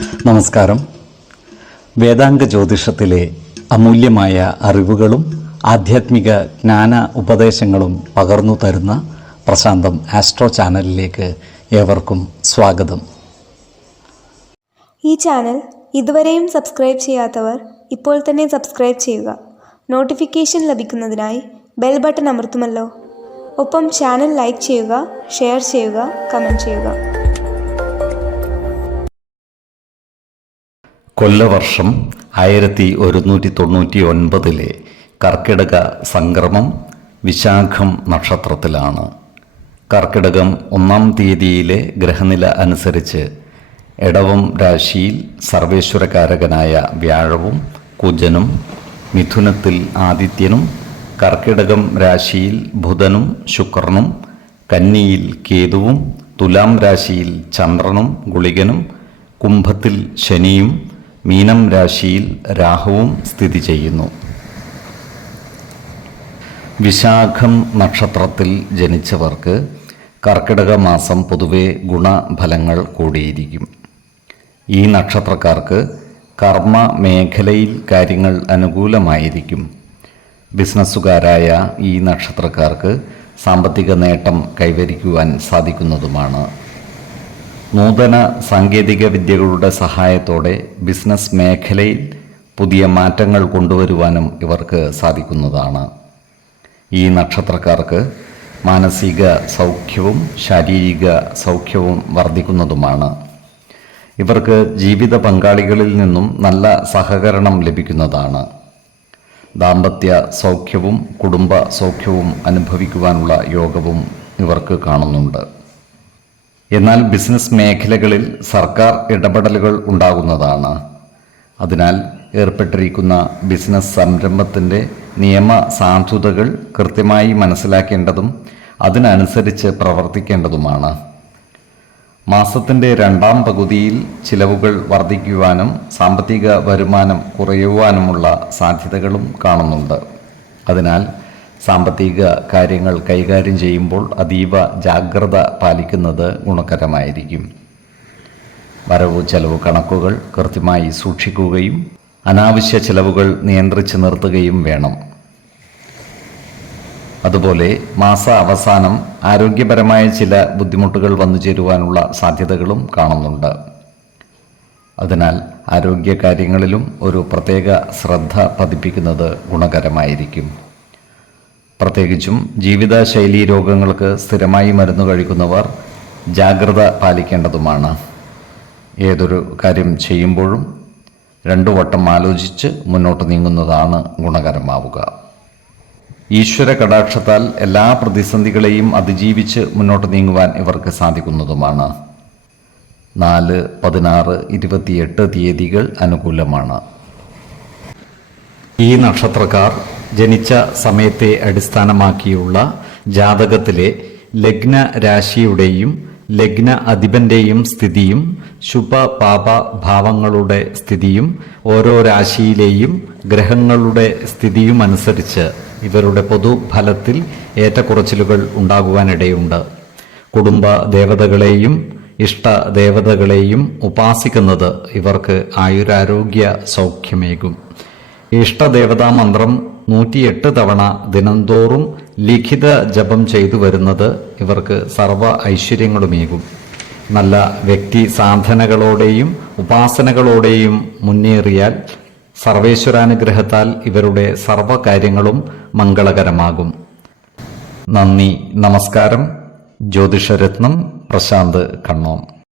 നമസ്കാരം. വേദാംഗ ജ്യോതിഷത്തിലെ അമൂല്യമായ അറിവുകളും ആധ്യാത്മിക ജ്ഞാന ഉപദേശങ്ങളും പകർന്നു തരുന്ന പ്രശാന്തം ആസ്ട്രോ ചാനലിലേക്ക് ഏവർക്കും സ്വാഗതം. ഈ ചാനൽ ഇതുവരെയും സബ്സ്ക്രൈബ് ചെയ്യാത്തവർ ഇപ്പോൾ തന്നെ സബ്സ്ക്രൈബ് ചെയ്യുക. നോട്ടിഫിക്കേഷൻ ലഭിക്കുന്നതിനായി ബെൽ ബട്ടൺ അമർത്തുമല്ലോ. ഒപ്പം ചാനൽ ലൈക്ക് ചെയ്യുക, ഷെയർ ചെയ്യുക, കമൻറ്റ് ചെയ്യുക. കൊല്ലവർഷം 1199 കർക്കിടക സംക്രമം വിശാഖം നക്ഷത്രത്തിലാണ്. കർക്കിടകം 1-ാം തീയതിയിലെ ഗ്രഹനില അനുസരിച്ച് എടവം രാശിയിൽ സർവേശ്വരകാരകനായ വ്യാഴവും കുജനും, മിഥുനത്തിൽ ആദിത്യനും, കർക്കിടകം രാശിയിൽ ബുധനും ശുക്രനും, കന്നിയിൽ കേതുവും, തുലാം രാശിയിൽ ചന്ദ്രനും ഗുളികനും, കുംഭത്തിൽ ശനിയും, മീനം രാശിയിൽ രാഹുവും സ്ഥിതി ചെയ്യുന്നു. വിശാഖം നക്ഷത്രത്തിൽ ജനിച്ചവർക്ക് കർക്കിടക മാസം പൊതുവെ ഗുണഫലങ്ങൾ കൂടിയിരിക്കും. ഈ നക്ഷത്രക്കാർക്ക് കർമ്മ മേഖലയിൽ കാര്യങ്ങൾ അനുകൂലമായിരിക്കും. ബിസിനസ്സുകാരായ ഈ നക്ഷത്രക്കാർക്ക് സാമ്പത്തിക നേട്ടം കൈവരിക്കുവാൻ സാധിക്കുന്നതുമാണ്. നൂതന സാങ്കേതിക വിദ്യകളുടെ സഹായത്തോടെ ബിസിനസ് മേഖലയിൽ പുതിയ മാറ്റങ്ങൾ കൊണ്ടുവരുവാനും ഇവർക്ക് സാധിക്കുന്നതാണ്. ഈ നക്ഷത്രക്കാർക്ക് മാനസിക സൗഖ്യവും ശാരീരിക സൗഖ്യവും വർദ്ധിക്കുന്നതുമാണ്. ഇവർക്ക് ജീവിത പങ്കാളികളിൽ നിന്നും നല്ല സഹകരണം ലഭിക്കുന്നതാണ്. ദാമ്പത്യ സൗഖ്യവും കുടുംബ സൗഖ്യവും അനുഭവിക്കുവാനുള്ള യോഗവും ഇവർക്ക് കാണുന്നുണ്ട്. എന്നാൽ ബിസിനസ് മേഖലകളിൽ സർക്കാർ ഇടപെടലുകൾ ഉണ്ടാകുന്നതാണ്. അതിനാൽ ഏർപ്പെട്ടിരിക്കുന്ന ബിസിനസ് സംരംഭത്തിൻ്റെ നിയമ സാധുതകൾ കൃത്യമായി മനസ്സിലാക്കേണ്ടതും അതിനനുസരിച്ച് പ്രവർത്തിക്കേണ്ടതുമാണ്. മാസത്തിൻ്റെ 2-ാം പകുതിയിൽ ചിലവുകൾ വർദ്ധിക്കുവാനും സാമ്പത്തിക വരുമാനം കുറയുവാനുമുള്ള സാധ്യതകളും കാണുന്നുണ്ട്. അതിനാൽ സാമ്പത്തിക കാര്യങ്ങൾ കൈകാര്യം ചെയ്യുമ്പോൾ അതീവ ജാഗ്രത പാലിക്കുന്നത് ഗുണകരമായിരിക്കും. വരവ് ചെലവ് കണക്കുകൾ കൃത്യമായി സൂക്ഷിക്കുകയും അനാവശ്യ ചെലവുകൾ നിയന്ത്രിച്ച് നിർത്തുകയും വേണം. അതുപോലെ മാസ അവസാനം ആരോഗ്യപരമായ ചില ബുദ്ധിമുട്ടുകൾ വന്നു ചേരുവാനുള്ള സാധ്യതകളും കാണുന്നുണ്ട്. അതിനാൽ ആരോഗ്യകാര്യങ്ങളിലും ഒരു പ്രത്യേക ശ്രദ്ധ പതിപ്പിക്കുന്നത് ഗുണകരമായിരിക്കും. പ്രത്യേകിച്ചും ജീവിതശൈലീ രോഗങ്ങൾക്ക് സ്ഥിരമായി മരുന്ന് കഴിക്കുന്നവർ ജാഗ്രത പാലിക്കേണ്ടതുമാണ്. ഏതൊരു കാര്യം ചെയ്യുമ്പോഴും 2 വട്ടം ആലോചിച്ച് മുന്നോട്ട് നീങ്ങുന്നതാണ് ഗുണകരമാവുക. ഈശ്വര കടാക്ഷത്താൽ എല്ലാ പ്രതിസന്ധികളെയും അതിജീവിച്ച് മുന്നോട്ട് നീങ്ങുവാൻ ഇവർക്ക് സാധിക്കുന്നതുമാണ്. 4, 16, 28 തീയതികൾ അനുകൂലമാണ്. ഈ നക്ഷത്രക്കാർ ജനിച്ച സമയത്തെ അടിസ്ഥാനമാക്കിയുള്ള ജാതകത്തിലെ ലഗ്ന രാശിയുടെയും ലഗ്ന അധിപന്റെയും സ്ഥിതിയും ശുഭ പാപ ഭാവങ്ങളുടെ സ്ഥിതിയും ഓരോ രാശിയിലെയും ഗ്രഹങ്ങളുടെ സ്ഥിതിയും അനുസരിച്ച് ഇവരുടെ പൊതുഫലത്തിൽ ഏറ്റക്കുറച്ചിലുകൾ ഉണ്ടാകുവാനിടയുണ്ട്. കുടുംബ ദേവതകളെയും ഇഷ്ടദേവതകളെയും ഉപാസിക്കുന്നത് ഇവർക്ക് ആയുരാരോഗ്യ സൗഖ്യമേകും. ഇഷ്ടദേവതാ മന്ത്രം 108 തവണ ദിനംതോറും ലിഖിത ജപം ചെയ്തു വരുന്നത് ഇവർക്ക് സർവ ഐശ്വര്യങ്ങളുമേകും. നല്ല വ്യക്തി സാധനകളോടെയും ഉപാസനകളോടെയും മുന്നേറിയാൽ സർവേശ്വരാനുഗ്രഹത്താൽ ഇവരുടെ സർവകാര്യങ്ങളും മംഗളകരമാകും. നന്ദി, നമസ്കാരം. ജ്യോതിഷരത്നം പ്രശാന്ത് കണ്ണോം.